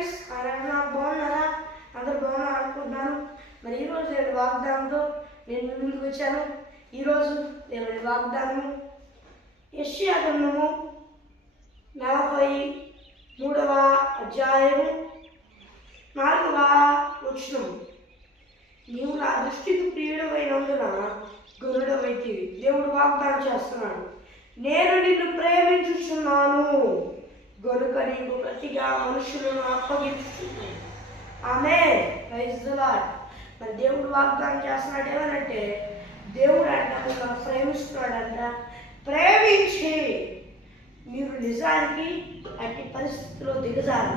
Friends, నాకు బాగున్నారా? అందరూ బాగున్నా అనుకుంటున్నాను. మరి ఈరోజు నేను వాగ్దానంతో నేను ముందుకు వచ్చాను. ఈరోజు నేను వాగ్దానం యెషయా గ్రంథము 43వ అధ్యాయము 4వ వచనం. నీవు నా దృష్టికి ప్రియుడమైనందున గురుడవైతివి. దేవుడు వాగ్దానం చేస్తున్నాడు, నేను నిన్ను ప్రేమించుచున్నాను గనుక నీకు ప్రతిగా మనుషులను అప్పగించుచున్నాను. ఆమేన్, ప్రైజ్ ది లార్డ్. మరి దేవుడు వాగ్దానం చేస్తున్నాడు ఏమనంటే, దేవుడు అంట మిమ్మల్ని ప్రేమిస్తున్నాడంట. ప్రేమించి మీరు నిజానికి అట్టి పరిస్థితిలో దిగజారు,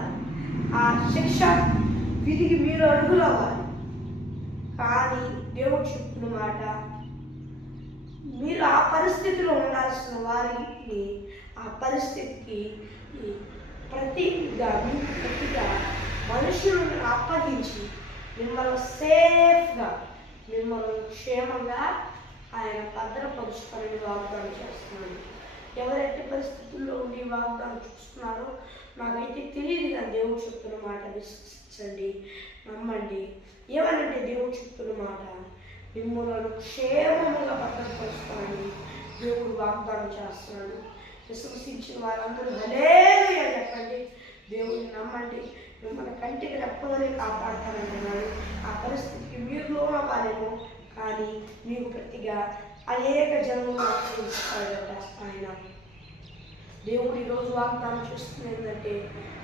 ఆ శిక్ష విధికి మీరు అడుగులవ్వాలి. కానీ దేవుడు చెప్తున్న మాట, మీరు ఆ పరిస్థితిలో ఉండాల్సిన వారిని ఆ పరిస్థితికి ప్రతిగా మనుషులను అప్పగించి మిమ్మల్ని సేఫ్గా, మిమ్మల్ని క్షేమంగా ఆయన భద్రపరుచుకొని వాగ్దానం చేస్తున్నాడు. ఎవరెట్టి పరిస్థితుల్లో ఉండి వాగ్దానం చూస్తున్నారో నాకైతే తెలియదు, కానీ దేవుడు చెప్తున్న మాట విశ్వసించండి, నమ్మండి. ఏమనంటే దేవుడు చెప్తున్న మాట, మిమ్మల్ని క్షేమంగా భద్రపరుస్తానని దేవుడు వాగ్దానం చేస్తున్నాడు. విశ్వసించిన వారందరూ హల్లెలూయా చెప్పండి, దేవుడిని నమ్మండి. మిమ్మల్ని కంటికి రెప్పవలే కాపాడుతానంటున్నాడు. ఆ పరిస్థితికి మీరు లోనవ్వాలేమో, కానీ మీకు ప్రతిగా అనేక జన్మలు ఆశ్రయిస్తాడట ఆయన. దేవుడు ఈరోజు వాగ్దానం చేస్తుంది ఏంటంటే,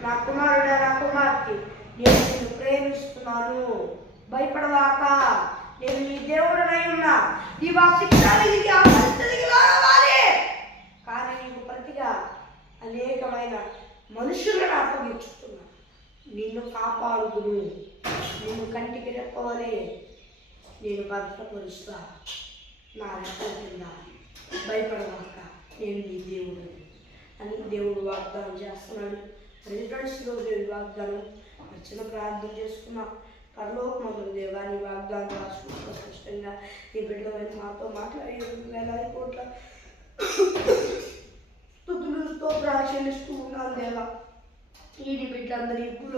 నా కుమారుడా, నా కుమార్తె, నేను నిన్ను ప్రేమిస్తున్నాను, భయపడవాక, నేను నీ దేవుడనై ఉన్నా. నీవు ఆ శిక్షానికి ఆ పరిస్థితికి లోనవ్వాలి, కానీ నీకు ప్రతిగా అనేకమైన మనుషులను అప్పగించుతున్నా. నిన్ను కాపాడుదును, నిన్ను కంటికి రెప్పవలే నేను భద్రపరుస్తా, నా రెప్పల కింద, భయపడవాక, నేను నీ దేవుడు అని దేవుడు వాగ్దానం చేస్తున్నాడు. ఫ్రెండ్స్, రోజు వాగ్దానం చిన్న ప్రార్థన చేసుకున్నా. పరలోకమందున దేవా, నీ వాగ్దానం రాసుకుంటూ స్పష్టంగా నీ బిడ్డలైన మాతో మాట్లాడి వేలాది కోట్ల స్తుతులు స్తోత్రాలు చెల్లిస్తూ ఉన్నాను దేవా. ఈ బిడ్డలందరూ ఇప్పుడు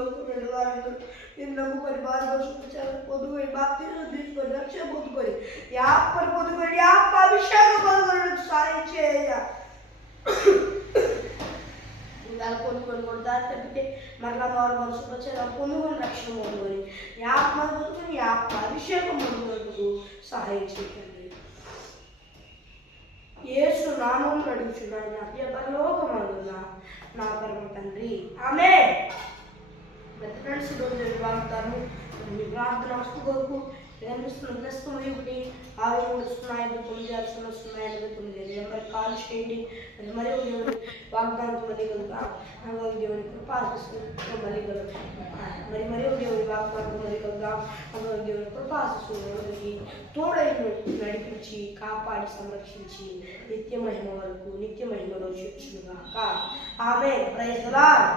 వారందరూ నేను నమ్ముకొని బాగా చూపించాలి, పొద్దుకొని బాప్తిజం తీసుకొని రక్షణ పొందుకొని యాపని పొందుకొని యాప అభిషేకం పొందుకొని సాయం చేయ ఇలా పొందుకొని కూడా దాన్ని తప్పితే మరలా వారు మనసు వచ్చేలా పొందుకొని రక్షణ పొందుకొని యాప పొందుకొని యాప అభిషేకం పొందుకునేందుకు సహాయం చేయండి. యేసు నామములో అడుగుచున్నాడు నా ప్రియ పరలోకమందున్న నా పరమ తండ్రి, ఆమేన్. ఫ్రెండ్స్, ఈరోజు వాగ్దానం మీ ప్రార్థన వస్తు కొరకు నిర్మిస్తున్న ప్రస్తుతం 1-6-3-5-9-0-9-9 నెంబర్ కాల్ చేయండి. మరియు దేవుని వాగ్దానం మళ్ళీ కలుగుతాం. దేవుని కృపాశిస్తూ మళ్ళీ కలుగుతాం. మరియు దేవుని వాగ్దానం మళ్ళీ కలుగుతాం. దేవుని కృపాశిస్తూ తోడై నడిపించి కాపాడి సంరక్షించి నిత్య మహిమ వరకు నిత్య మహిమలో చేర్చునుగాక. ఆమేన్, ప్రైజ్ ది లార్డ్.